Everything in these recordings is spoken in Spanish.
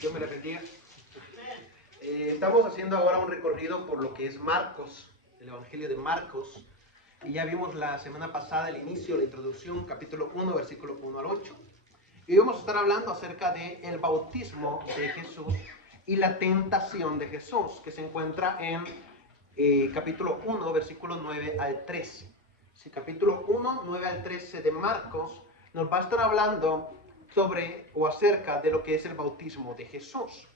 Dios me la bendiga. Estamos haciendo ahora un recorrido por lo que es Marcos, el Evangelio de Marcos. Y ya vimos la semana pasada el inicio, la introducción, capítulo 1, versículo 1 al 8. Y vamos a estar hablando acerca del bautismo de Jesús y la tentación de Jesús, que se encuentra en capítulo 1, versículo 9 al 13. Sí, capítulo 1, 9 al 13 de Marcos nos va a estar hablando sobre o acerca de lo que es el bautismo de Jesús.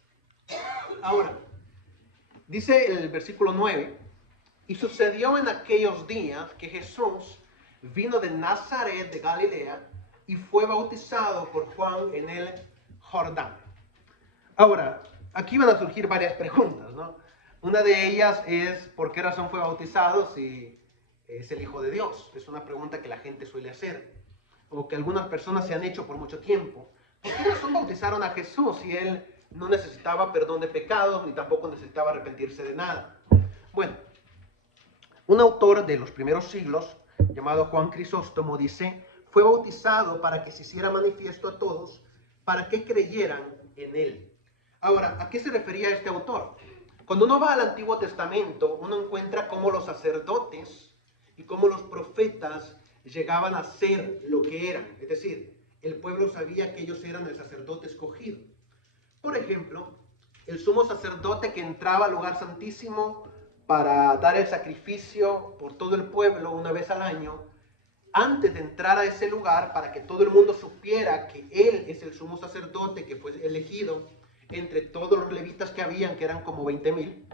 Ahora, dice el versículo 9, y sucedió en aquellos días que Jesús vino de Nazaret de Galilea y fue bautizado por Juan en el Jordán. Ahora, aquí van a surgir varias preguntas, ¿no? Una de ellas es, ¿por qué razón fue bautizado si es el Hijo de Dios? Es una pregunta que la gente suele hacer, o que algunas personas se han hecho por mucho tiempo. ¿Por qué razón bautizaron a Jesús si él no necesitaba perdón de pecados, ni tampoco necesitaba arrepentirse de nada? Bueno, un autor de los primeros siglos, llamado Juan Crisóstomo, dice, fue bautizado para que se hiciera manifiesto a todos, para que creyeran en él. Ahora, ¿a qué se refería este autor? Cuando uno va al Antiguo Testamento, uno encuentra cómo los sacerdotes y cómo los profetas llegaban a ser lo que eran. Es decir, el pueblo sabía que ellos eran el sacerdote escogido. Por ejemplo, el sumo sacerdote que entraba al lugar santísimo para dar el sacrificio por todo el pueblo una vez al año, antes de entrar a ese lugar, para que todo el mundo supiera que él es el sumo sacerdote que fue elegido entre todos los levitas que habían, que eran como 20,000,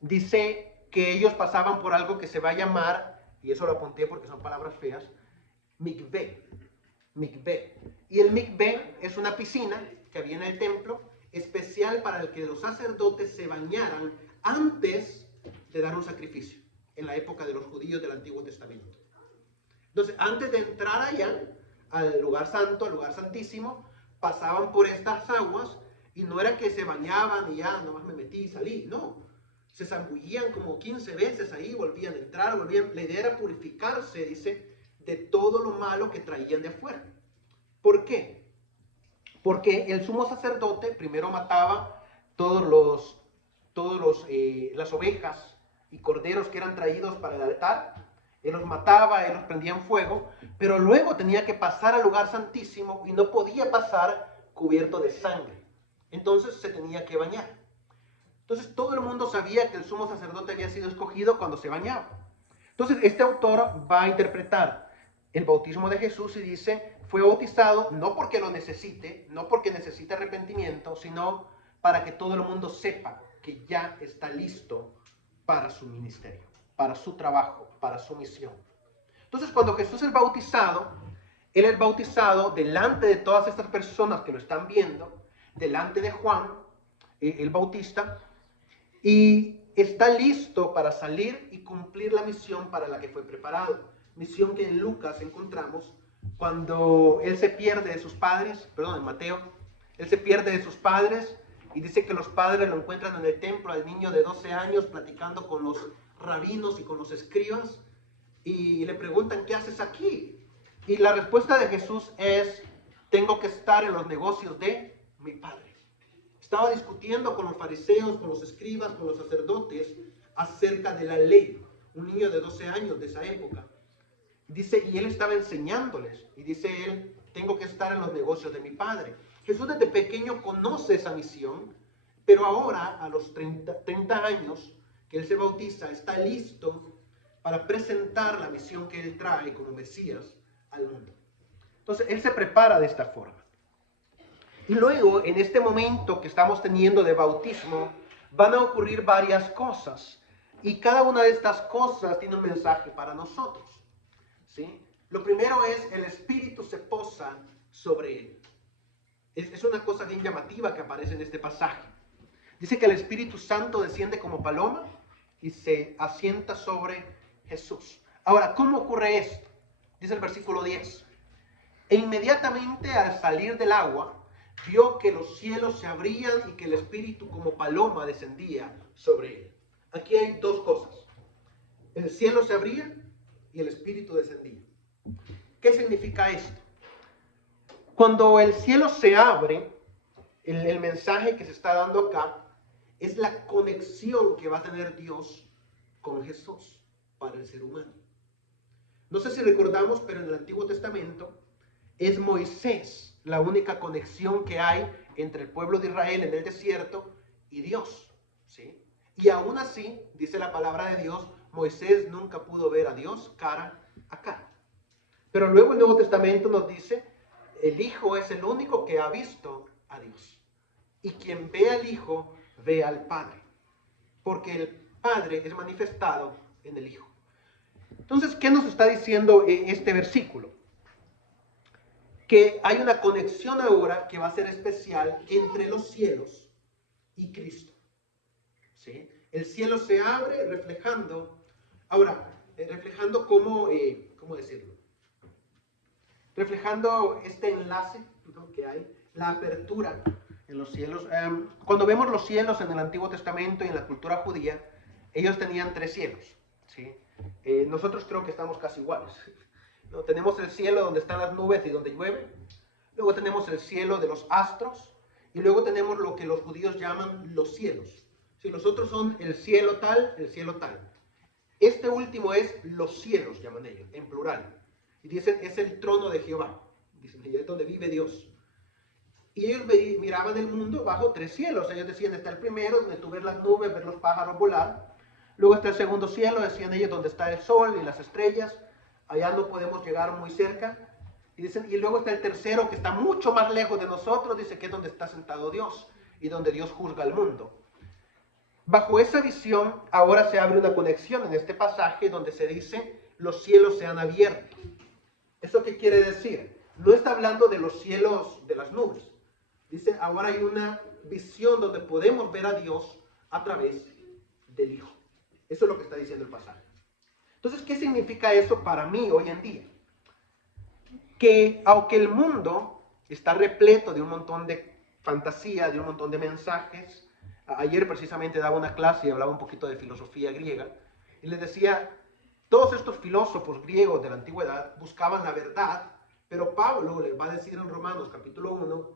dice que ellos pasaban por algo que se va a llamar, y eso lo apunté porque son palabras feas, mikveh. Y el mikveh es una piscina que había en el templo, especial para el que los sacerdotes se bañaran antes de dar un sacrificio, en la época de los judíos del Antiguo Testamento. Entonces, antes de entrar allá, al lugar santo, al lugar santísimo, pasaban por estas aguas, y no era que se bañaban y ya, nomás me metí y salí, no. Se zambullían como 15 veces ahí, volvían a entrar, volvían. La idea era purificarse, dice, de todo lo malo que traían de afuera. ¿Por qué? Porque el sumo sacerdote primero mataba las ovejas y corderos que eran traídos para el altar. Él los mataba, él los prendía en fuego, pero luego tenía que pasar al lugar santísimo y no podía pasar cubierto de sangre. Entonces se tenía que bañar. Entonces todo el mundo sabía que el sumo sacerdote había sido escogido cuando se bañaba. Entonces este autor va a interpretar el bautismo de Jesús y dice, fue bautizado no porque lo necesite, no porque necesite arrepentimiento, sino para que todo el mundo sepa que ya está listo para su ministerio, para su trabajo, para su misión. Entonces cuando Jesús es bautizado, él es bautizado delante de todas estas personas que lo están viendo, delante de Juan, el Bautista, y está listo para salir y cumplir la misión para la que fue preparado. Misión que en Lucas encontramos cuando él se pierde de sus padres, en Mateo, él se pierde de sus padres y dice que los padres lo encuentran en el templo al niño de 12 años platicando con los rabinos y con los escribas y le preguntan, ¿qué haces aquí? Y la respuesta de Jesús es, tengo que estar en los negocios de mi Padre. Estaba discutiendo con los fariseos, con los escribas, con los sacerdotes acerca de la ley. Un niño de 12 años de esa época. Dice, y él estaba enseñándoles. Y dice él, tengo que estar en los negocios de mi Padre. Jesús desde pequeño conoce esa misión, pero ahora, a los 30 años que él se bautiza, está listo para presentar la misión que él trae como Mesías al mundo. Entonces, él se prepara de esta forma. Y luego, en este momento que estamos teniendo de bautismo, van a ocurrir varias cosas. Y cada una de estas cosas tiene un mensaje para nosotros. ¿Sí? Lo primero es, el Espíritu se posa sobre él. Es una cosa bien llamativa que aparece en este pasaje. Dice que el Espíritu Santo desciende como paloma y se asienta sobre Jesús. Ahora, ¿cómo ocurre esto? Dice el versículo 10. E inmediatamente al salir del agua, vio que los cielos se abrían y que el Espíritu como paloma descendía sobre él. Aquí hay dos cosas. El cielo se abría y el Espíritu descendía. ¿Qué significa esto? Cuando el cielo se abre, el mensaje que se está dando acá es la conexión que va a tener Dios con Jesús para el ser humano. No sé si recordamos, pero en el Antiguo Testamento es Moisés la única conexión que hay entre el pueblo de Israel en el desierto y Dios, ¿sí? Y aún así, dice la palabra de Dios, Moisés nunca pudo ver a Dios cara a cara. Pero luego el Nuevo Testamento nos dice, el Hijo es el único que ha visto a Dios. Y quien ve al Hijo, ve al Padre. Porque el Padre es manifestado en el Hijo. Entonces, ¿qué nos está diciendo este versículo? Que hay una conexión ahora que va a ser especial entre los cielos y Cristo. ¿Sí? El cielo se abre reflejando, reflejando ¿cómo decirlo? Reflejando este enlace, ¿no?, que hay, la apertura en los cielos. Cuando vemos los cielos en el Antiguo Testamento y en la cultura judía, ellos tenían 3 cielos, ¿sí? Nosotros creo que estamos casi iguales, ¿no? Tenemos el cielo donde están las nubes y donde llueve, luego tenemos el cielo de los astros, y luego tenemos lo que los judíos llaman los cielos. Si los otros son el cielo tal, el cielo tal. Este último es los cielos, llaman ellos, en plural. Y dicen, es el trono de Jehová. Dicen, es donde vive Dios. Y ellos miraban el mundo bajo 3 cielos. Ellos decían, está el primero, donde tú ves las nubes, ves los pájaros volar. Luego está el segundo cielo, decían ellos, donde está el sol y las estrellas. Allá no podemos llegar muy cerca. Y dicen, y luego está el tercero, que está mucho más lejos de nosotros. Dice que es donde está sentado Dios y donde Dios juzga al mundo. Bajo esa visión, ahora se abre una conexión en este pasaje donde se dice, los cielos se han abierto. ¿Eso qué quiere decir? No está hablando de los cielos de las nubes. Dice, ahora hay una visión donde podemos ver a Dios a través del Hijo. Eso es lo que está diciendo el pasaje. Entonces, ¿qué significa eso para mí hoy en día? Que aunque el mundo está repleto de un montón de fantasía, de un montón de mensajes, ayer precisamente daba una clase y hablaba un poquito de filosofía griega, y les decía, todos estos filósofos griegos de la antigüedad buscaban la verdad, pero Pablo les va a decir en Romanos capítulo 1,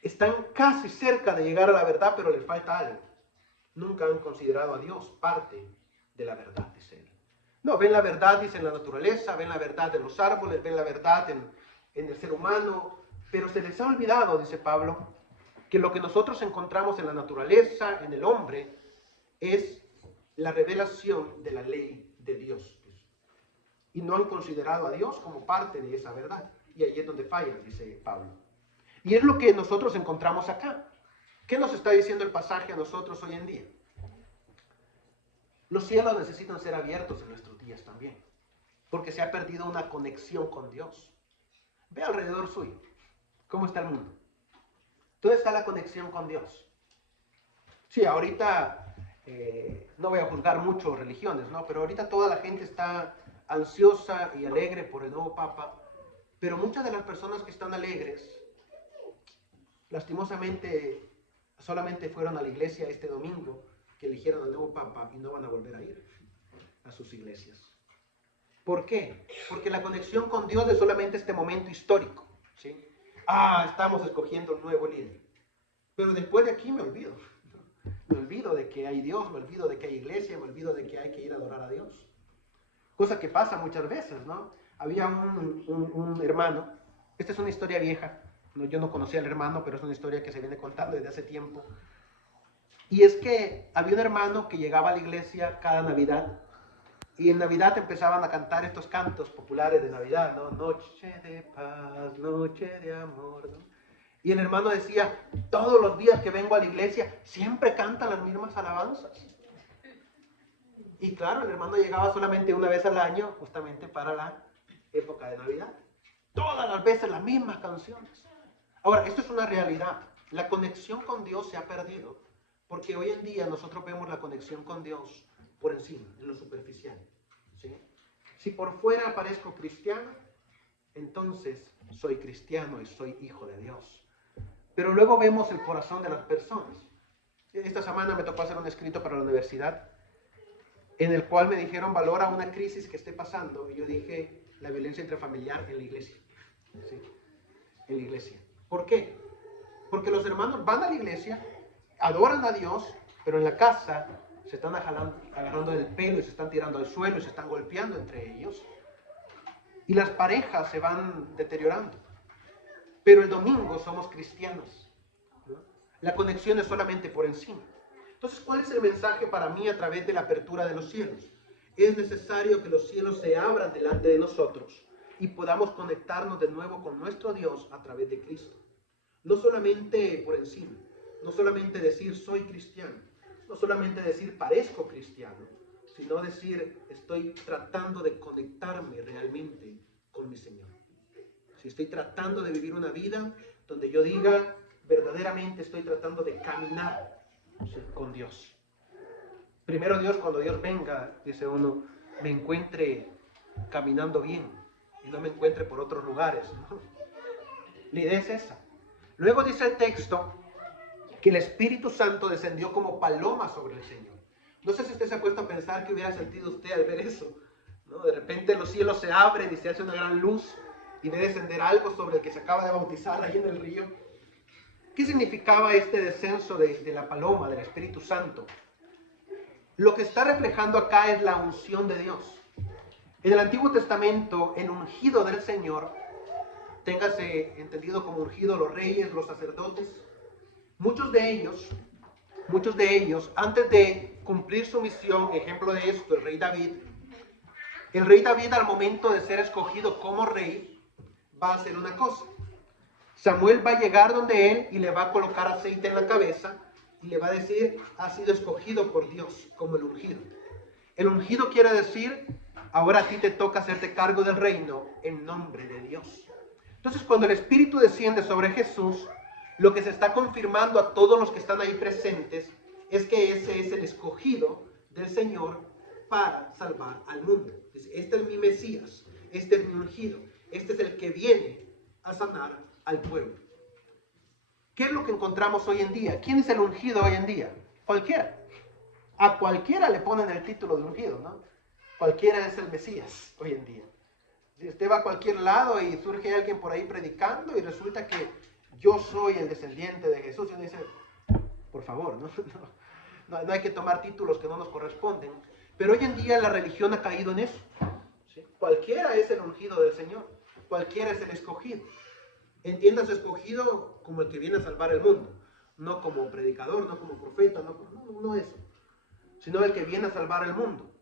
están casi cerca de llegar a la verdad, pero les falta algo. Nunca han considerado a Dios parte de la verdad, dice él. No, ven la verdad, dice, en la naturaleza, ven la verdad en los árboles, ven la verdad en el ser humano, pero se les ha olvidado, dice Pablo, que lo que nosotros encontramos en la naturaleza, en el hombre, es la revelación de la ley de Dios. Y no han considerado a Dios como parte de esa verdad. Y ahí es donde fallan, dice Pablo. Y es lo que nosotros encontramos acá. ¿Qué nos está diciendo el pasaje a nosotros hoy en día? Los cielos necesitan ser abiertos en nuestros días también, porque se ha perdido una conexión con Dios. Ve alrededor suyo, ¿cómo está el mundo? ¿Dónde está la conexión con Dios? Sí, ahorita no voy a juzgar mucho religiones, ¿no? Pero ahorita toda la gente está ansiosa y alegre por el nuevo Papa, pero muchas de las personas que están alegres, lastimosamente, solamente fueron a la iglesia este domingo, que eligieron al nuevo Papa y no van a volver a ir a sus iglesias. ¿Por qué? Porque la conexión con Dios es solamente este momento histórico, ¿sí? Estamos escogiendo un nuevo líder. Pero después de aquí me olvido. Me olvido de que hay Dios, me olvido de que hay iglesia, me olvido de que hay que ir a adorar a Dios. Cosa que pasa muchas veces, ¿no? Había un hermano, esta es una historia vieja, ¿no? Yo no conocía al hermano, pero es una historia que se viene contando desde hace tiempo. Y es que había un hermano que llegaba a la iglesia cada Navidad, y en Navidad empezaban a cantar estos cantos populares de Navidad, ¿no? Noche de paz, noche de amor, ¿no? Y el hermano decía, todos los días que vengo a la iglesia, siempre cantan las mismas alabanzas. Y claro, el hermano llegaba solamente una vez al año, justamente para la época de Navidad. Todas las veces las mismas canciones. Ahora, esto es una realidad. La conexión con Dios se ha perdido, porque hoy en día nosotros vemos la conexión con Dios por encima, en lo superficial, ¿sí? Si por fuera parezco cristiano, entonces soy cristiano y soy hijo de Dios. Pero luego vemos el corazón de las personas. Esta semana me tocó hacer un escrito para la universidad, en el cual me dijeron, valora una crisis que esté pasando. Y yo dije, la violencia intrafamiliar en la iglesia. ¿Sí? En la iglesia. ¿Por qué? Porque los hermanos van a la iglesia, adoran a Dios, pero en la casa se están agarrando del pelo y se están tirando al suelo y se están golpeando entre ellos. Y las parejas se van deteriorando. Pero el domingo somos cristianos, ¿no? La conexión es solamente por encima. Entonces, ¿cuál es el mensaje para mí a través de la apertura de los cielos? Es necesario que los cielos se abran delante de nosotros y podamos conectarnos de nuevo con nuestro Dios a través de Cristo. No solamente por encima, no solamente decir soy cristiano, no solamente decir parezco cristiano, sino decir estoy tratando de conectarme realmente con mi Señor. Si estoy tratando de vivir una vida donde yo diga verdaderamente estoy tratando de caminar con Dios. Primero Dios, cuando Dios venga, dice uno, me encuentre caminando bien y no me encuentre por otros lugares, ¿no? La idea es esa. Luego dice el texto que el Espíritu Santo descendió como paloma sobre el Señor. No sé si usted se ha puesto a pensar qué hubiera sentido usted al ver eso, ¿no? De repente los cielos se abren y se hace una gran luz y ve descender algo sobre el que se acaba de bautizar ahí en el río. ¿Qué significaba este descenso de la paloma, del Espíritu Santo? Lo que está reflejando acá es la unción de Dios. En el Antiguo Testamento, el ungido del Señor, téngase entendido como ungido los reyes, los sacerdotes, muchos de ellos, antes de cumplir su misión, ejemplo de esto, el rey David al momento de ser escogido como rey, va a hacer una cosa. Samuel va a llegar donde él y le va a colocar aceite en la cabeza y le va a decir, ha sido escogido por Dios como el ungido. El ungido quiere decir, ahora a ti te toca hacerte cargo del reino en nombre de Dios. Entonces, cuando el Espíritu desciende sobre Jesús, lo que se está confirmando a todos los que están ahí presentes es que ese es el escogido del Señor para salvar al mundo. Este es mi Mesías, este es mi ungido, este es el que viene a sanar al pueblo. ¿Qué es lo que encontramos hoy en día? ¿Quién es el ungido hoy en día? Cualquiera. A cualquiera le ponen el título de ungido, ¿no? Cualquiera es el Mesías hoy en día. Si usted va a cualquier lado y surge alguien por ahí predicando y resulta que yo soy el descendiente de Jesús, y uno dice, por favor, no hay que tomar títulos que no nos corresponden. Pero hoy en día la religión ha caído en eso, ¿sí? Cualquiera es el ungido del Señor, cualquiera es el escogido. Entiéndase escogido como el que viene a salvar el mundo, no como predicador, no como profeta, no eso, sino el que viene a salvar el mundo.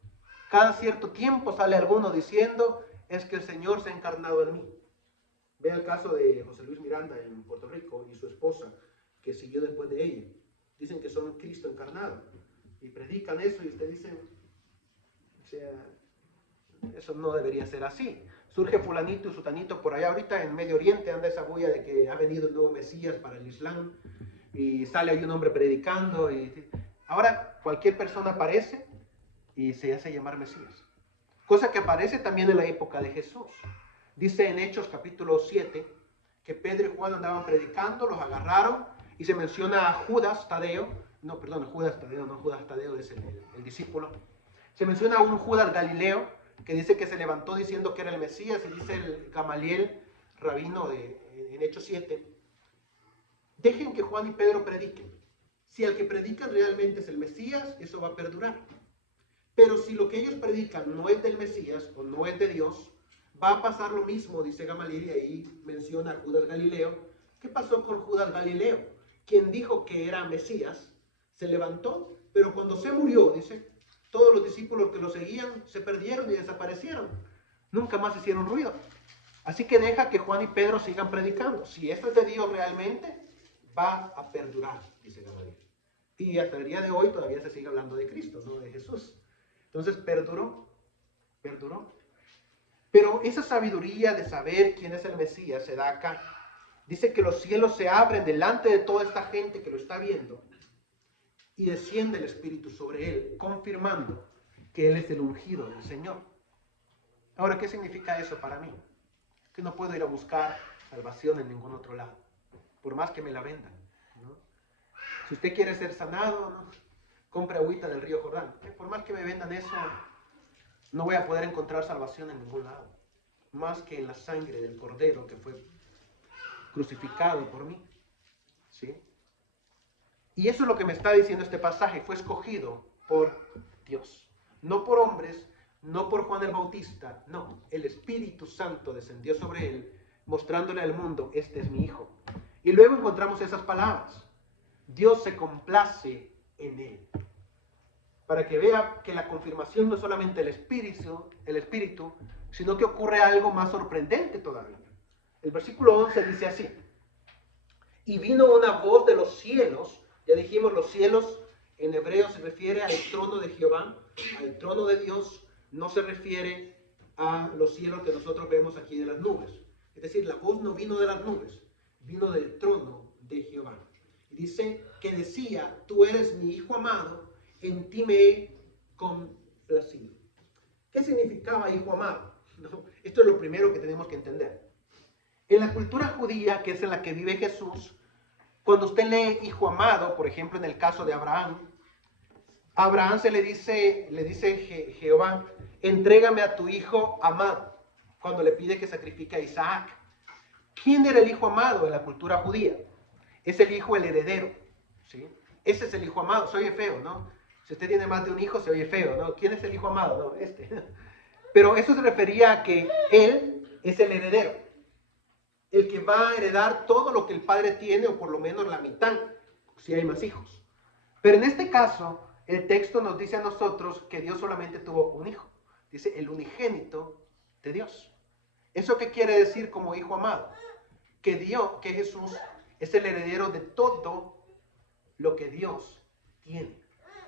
Cada cierto tiempo sale alguno diciendo, es que el Señor se ha encarnado en mí. Vea el caso de José Luis Miranda en Puerto Rico y su esposa, que siguió después de ella. Dicen que son Cristo encarnado. Y predican eso y usted dice, o sea, eso no debería ser así. Surge fulanito y sutanito por allá. Ahorita en Medio Oriente anda esa bulla de que ha venido un nuevo Mesías para el Islam. Y sale ahí un hombre predicando. Ahora cualquier persona aparece y se hace llamar Mesías. Cosa que aparece también en la época de Jesús. Dice en Hechos capítulo 7 que Pedro y Juan andaban predicando, los agarraron y se menciona a Judas Tadeo. Judas Tadeo es el discípulo. Se menciona a un Judas Galileo que dice que se levantó diciendo que era el Mesías, y dice el Gamaliel, rabino en Hechos 7, dejen que Juan y Pedro prediquen. Si el que predica realmente es el Mesías, eso va a perdurar. Pero si lo que ellos predican no es del Mesías o no es de Dios, va a pasar lo mismo, dice Gamaliel, y ahí menciona a Judas Galileo. ¿Qué pasó con Judas Galileo? Quien dijo que era Mesías, se levantó, pero cuando se murió, dice, todos los discípulos que lo seguían se perdieron y desaparecieron. Nunca más hicieron ruido. Así que deja que Juan y Pedro sigan predicando. Si esto es de Dios realmente, va a perdurar, dice Gamaliel. Y hasta el día de hoy todavía se sigue hablando de Cristo, no de Jesús. Entonces perduró. Pero esa sabiduría de saber quién es el Mesías se da acá. Dice que los cielos se abren delante de toda esta gente que lo está viendo y desciende el Espíritu sobre él, confirmando que él es el ungido del Señor. Ahora, ¿qué significa eso para mí? Que no puedo ir a buscar salvación en ningún otro lado, por más que me la vendan, ¿no? Si usted quiere ser sanado, ¿no?, compre agüita del río Jordán. Por más que me vendan eso, no voy a poder encontrar salvación en ningún lado, más que en la sangre del Cordero que fue crucificado por mí. ¿sí? Y eso es lo que me está diciendo este pasaje. Fue escogido por Dios. No por hombres, no por Juan el Bautista. No, el Espíritu Santo descendió sobre él, mostrándole al mundo, este es mi Hijo. Y luego encontramos esas palabras. Dios se complace en él. Para que vea que la confirmación no es solamente el Espíritu, sino que ocurre algo más sorprendente todavía. El versículo 11 dice así. Y vino una voz de los cielos. Ya dijimos, los cielos en hebreo se refiere al trono de Jehová, al trono de Dios. No se refiere a los cielos que nosotros vemos aquí de las nubes. Es decir, la voz no vino de las nubes, vino del trono de Jehová. Y dice que decía, tú eres mi Hijo amado, en ti me he complacido. ¿Qué significaba hijo amado? ¿No? Esto es lo primero que tenemos que entender. En la cultura judía, que es en la que vive Jesús, cuando usted lee hijo amado, por ejemplo en el caso de Abraham, a Abraham le dice Jehová, entrégame a tu hijo amado, cuando le pide que sacrifique a Isaac. ¿Quién era el hijo amado en la cultura judía? Es el hijo, el heredero, ¿sí? Ese es el hijo amado. Se oye feo, ¿no? Si usted tiene más de un hijo, se oye feo, ¿no? ¿Quién es el hijo amado? No, este. Pero eso se refería a que él es el heredero, el que va a heredar todo lo que el padre tiene, o por lo menos la mitad, si hay más hijos. Pero en este caso, el texto nos dice a nosotros que Dios solamente tuvo un hijo. Dice, el unigénito de Dios. ¿Eso qué quiere decir como hijo amado? Que Jesús es el heredero de todo lo que Dios tiene.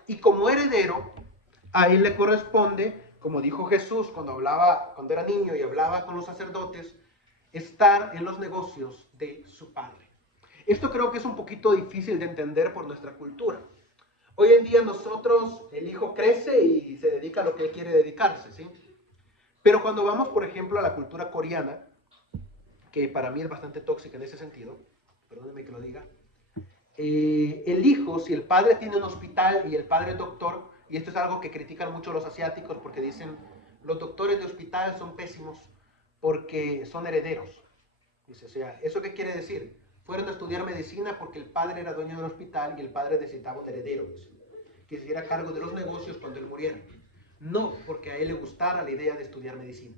Y como heredero, a él le corresponde, como dijo Jesús cuando era niño y hablaba con los sacerdotes, estar en los negocios de su padre. Esto creo que es un poquito difícil de entender por nuestra cultura. Hoy en día nosotros, el hijo crece y se dedica a lo que él quiere dedicarse, ¿sí? Pero cuando vamos, por ejemplo, a la cultura coreana, que para mí es bastante tóxica en ese sentido, perdónenme que lo diga, el hijo, si el padre tiene un hospital y el padre es doctor, y esto es algo que critican mucho los asiáticos porque dicen, los doctores de hospital son pésimos porque son herederos. Dice, o sea, ¿eso qué quiere decir? Fueron a estudiar medicina porque el padre era dueño del hospital y el padre necesitaba un heredero, dice, que se hiciera cargo de los negocios cuando él muriera. No porque a él le gustara la idea de estudiar medicina.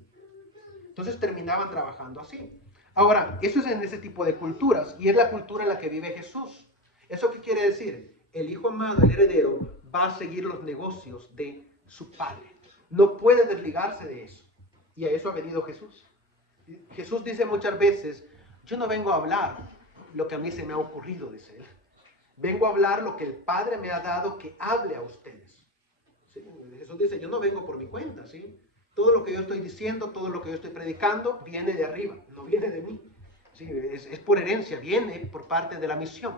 Entonces terminaban trabajando así. Ahora, eso es en ese tipo de culturas, y es la cultura en la que vive Jesús. ¿Eso qué quiere decir? El hijo amado, el heredero, va a seguir los negocios de su padre. No puede desligarse de eso. Y a eso ha venido Jesús. Jesús dice muchas veces, yo no vengo a hablar lo que a mí se me ha ocurrido, dice él. Vengo a hablar lo que el Padre me ha dado que hable a ustedes. ¿Sí? Jesús dice, yo no vengo por mi cuenta, ¿sí? Todo lo que yo estoy diciendo, todo lo que yo estoy predicando, viene de arriba, no viene de mí. ¿Sí? Es por herencia, viene por parte de la misión.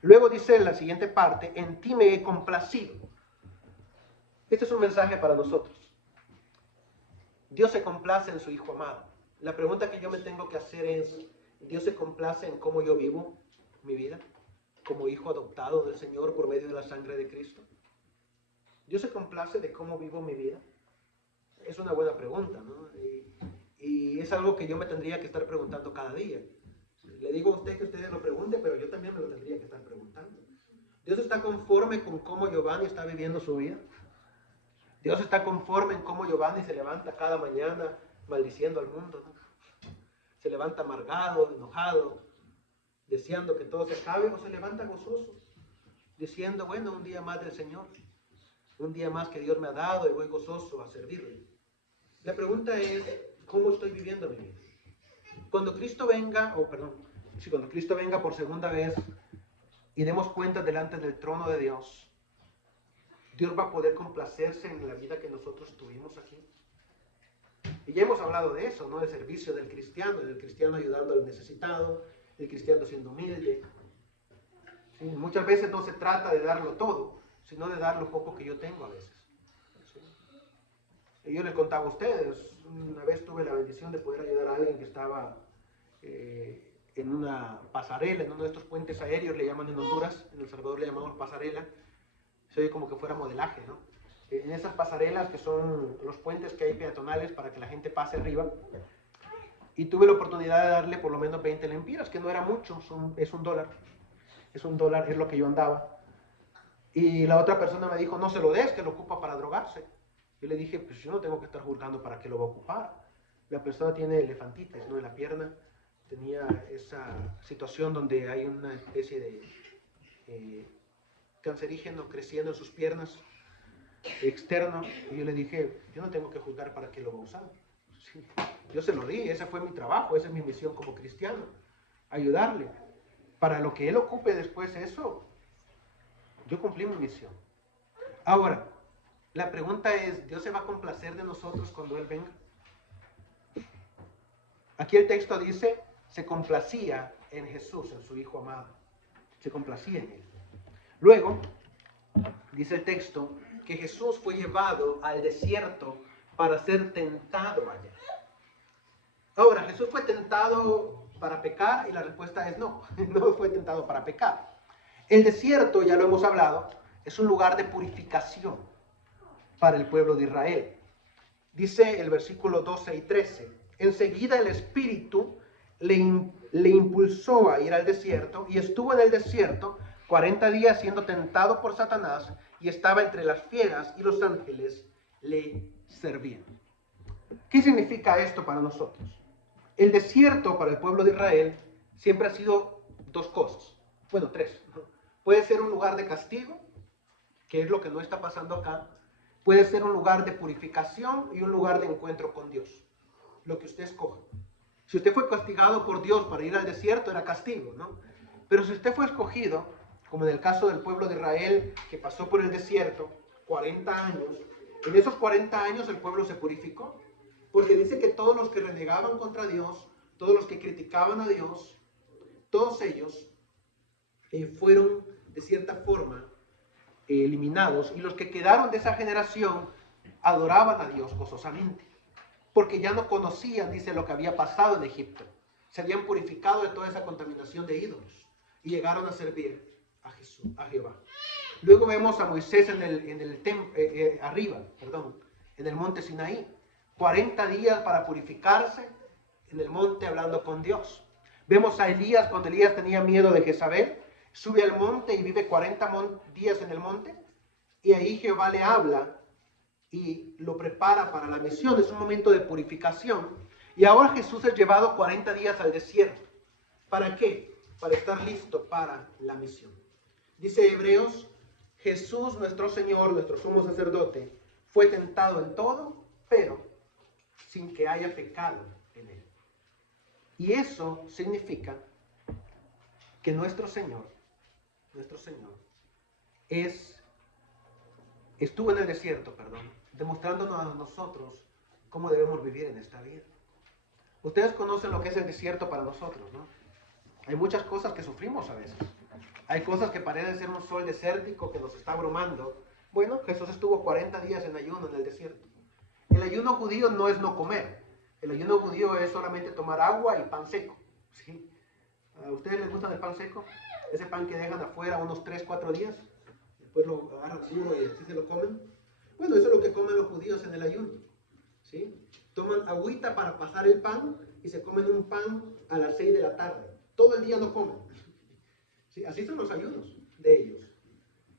Luego dice en la siguiente parte, en ti me he complacido. Este es un mensaje para nosotros. Dios se complace en su Hijo amado. La pregunta que yo me tengo que hacer es, ¿Dios se complace en cómo yo vivo mi vida como hijo adoptado del Señor por medio de la sangre de Cristo? ¿Dios se complace de cómo vivo mi vida? Es una buena pregunta, ¿no? Y es algo que yo me tendría que estar preguntando cada día. Le digo a usted que usted lo pregunte, pero yo también me lo tendría que estar preguntando. ¿Dios está conforme con cómo Giovanni está viviendo su vida? ¿Dios está conforme en cómo Giovanni se levanta cada mañana maldiciendo al mundo, ¿no? Se levanta amargado, enojado, deseando que todo se acabe, o se levanta gozoso, diciendo, bueno, un día más del Señor, un día más que Dios me ha dado y voy gozoso a servirle. La pregunta es, ¿cómo estoy viviendo mi vida? Cuando Cristo venga, cuando Cristo venga por segunda vez y demos cuenta delante del trono de Dios, Dios va a poder complacerse en la vida que nosotros tuvimos aquí. Y ya hemos hablado de eso, ¿no? El servicio del cristiano ayudando al necesitado, el cristiano siendo humilde. ¿Sí? Muchas veces no se trata de darlo todo, sino de dar lo poco que yo tengo a veces. ¿Sí? Y yo les contaba a ustedes, una vez tuve la bendición de poder ayudar a alguien que estaba en una pasarela, en uno de estos puentes aéreos, le llaman en Honduras, en El Salvador le llamamos pasarela, se oye como que fuera modelaje, ¿no? En esas pasarelas que son los puentes que hay peatonales para que la gente pase arriba, y tuve la oportunidad de darle por lo menos 20 lempiras, que no era mucho, es $1. es $1, es lo que yo andaba. Y la otra persona me dijo, no se lo des, que lo ocupa para drogarse. Yo le dije, pues yo no tengo que estar juzgando para qué lo va a ocupar. La persona tiene elefantitis, ¿no? En la pierna tenía esa situación donde hay una especie de cancerígeno creciendo en sus piernas, externo. Y yo le dije, yo no tengo que juzgar para qué lo va a usar. Sí, yo se lo di, ese fue mi trabajo, esa es mi misión como cristiano, ayudarle. Para lo que él ocupe después eso, yo cumplí mi misión. Ahora, la pregunta es, ¿Dios se va a complacer de nosotros cuando Él venga? Aquí el texto dice, se complacía en Jesús, en su Hijo amado. Se complacía en Él. Luego, dice el texto, que Jesús fue llevado al desierto para ser tentado allá. Ahora, ¿Jesús fue tentado para pecar? Y la respuesta es no, no fue tentado para pecar. El desierto, ya lo hemos hablado, es un lugar de purificación para el pueblo de Israel. Dice el versículo 12 y 13, enseguida el Espíritu le impulsó a ir al desierto y estuvo en el desierto 40 días siendo tentado por Satanás y estaba entre las fieras y los ángeles le servían. ¿Qué significa esto para nosotros? El desierto para el pueblo de Israel siempre ha sido dos cosas, bueno, tres. Puede ser un lugar de castigo, que es lo que no está pasando acá. Puede ser un lugar de purificación y un lugar de encuentro con Dios. Lo que usted escoja. Si usted fue castigado por Dios para ir al desierto, era castigo, ¿no? Pero si usted fue escogido, como en el caso del pueblo de Israel, que pasó por el desierto 40 años, en esos 40 años el pueblo se purificó. Porque dice que todos los que renegaban contra Dios, todos los que criticaban a Dios, todos ellos fueron de cierta forma eliminados, y los que quedaron de esa generación adoraban a Dios gozosamente, porque ya no conocían, dice, lo que había pasado en Egipto. Se habían purificado de toda esa contaminación de ídolos y llegaron a servir a Jesús, a Jehová. Luego vemos a Moisés en el monte Sinaí, 40 días para purificarse en el monte hablando con Dios. Vemos a Elías cuando Elías tenía miedo de Jezabel, sube al monte y vive 40 días en el monte, y ahí Jehová le habla y lo prepara para la misión. Es un momento de purificación. Y ahora Jesús es llevado 40 días al desierto. ¿Para qué? Para estar listo para la misión. Dice Hebreos, Jesús nuestro Señor, nuestro sumo sacerdote, fue tentado en todo, pero sin que haya pecado en él. Y eso significa que nuestro Señor estuvo en el desierto, demostrándonos a nosotros cómo debemos vivir en esta vida. Ustedes conocen lo que es el desierto para nosotros, ¿no? Hay muchas cosas que sufrimos a veces. Hay cosas que parecen ser un sol desértico que nos está abrumando. Bueno, Jesús estuvo 40 días en ayuno en el desierto. El ayuno judío no es no comer. El ayuno judío es solamente tomar agua y pan seco, ¿sí? ¿A ustedes les gusta el pan seco? Ese pan que dejan afuera unos 3-4 días, después lo agarran duro y así se lo comen. Bueno, eso es lo que comen los judíos en el ayuno, ¿sí? Toman agüita para pasar el pan y se comen un pan a las 6 de la tarde. Todo el día no comen, ¿sí? Así son los ayunos de ellos.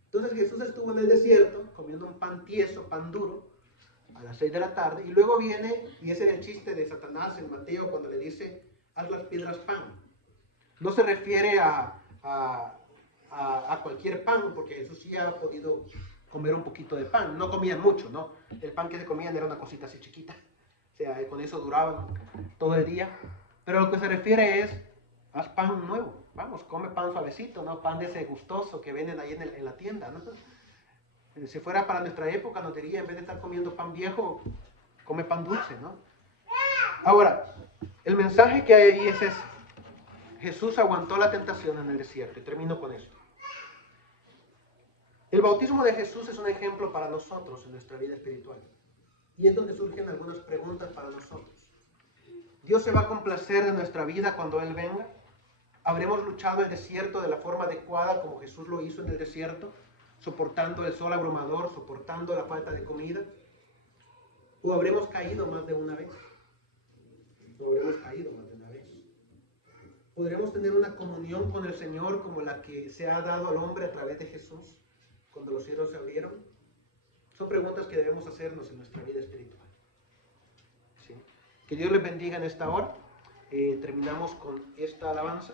Entonces Jesús estuvo en el desierto comiendo un pan tieso, pan duro, a las 6 de la tarde, y luego viene, y ese era el chiste de Satanás en Mateo cuando le dice, haz las piedras pan. No se refiere a cualquier pan, porque Jesús sí ha podido comer un poquito de pan. No comían mucho, ¿no? El pan que se comían era una cosita así chiquita. O sea, con eso duraban todo el día. Pero lo que se refiere es, haz pan nuevo. Vamos, come pan suavecito, ¿no? Pan de ese gustoso que venden ahí en la tienda, ¿no? Si fuera para nuestra época, nos diría, en vez de estar comiendo pan viejo, come pan dulce, ¿no? Ahora, el mensaje que hay ahí es ese. Jesús aguantó la tentación en el desierto, y termino con esto. El bautismo de Jesús es un ejemplo para nosotros en nuestra vida espiritual. Y es donde surgen algunas preguntas para nosotros. ¿Dios se va a complacer de nuestra vida cuando Él venga? ¿Habremos luchado el desierto de la forma adecuada como Jesús lo hizo en el desierto? Soportando el sol abrumador, soportando la falta de comida. ¿O habremos caído más de una vez? ¿Podremos tener una comunión con el Señor como la que se ha dado al hombre a través de Jesús cuando los cielos se abrieron? Son preguntas que debemos hacernos en nuestra vida espiritual. ¿Sí? Que Dios les bendiga en esta hora. Terminamos con esta alabanza.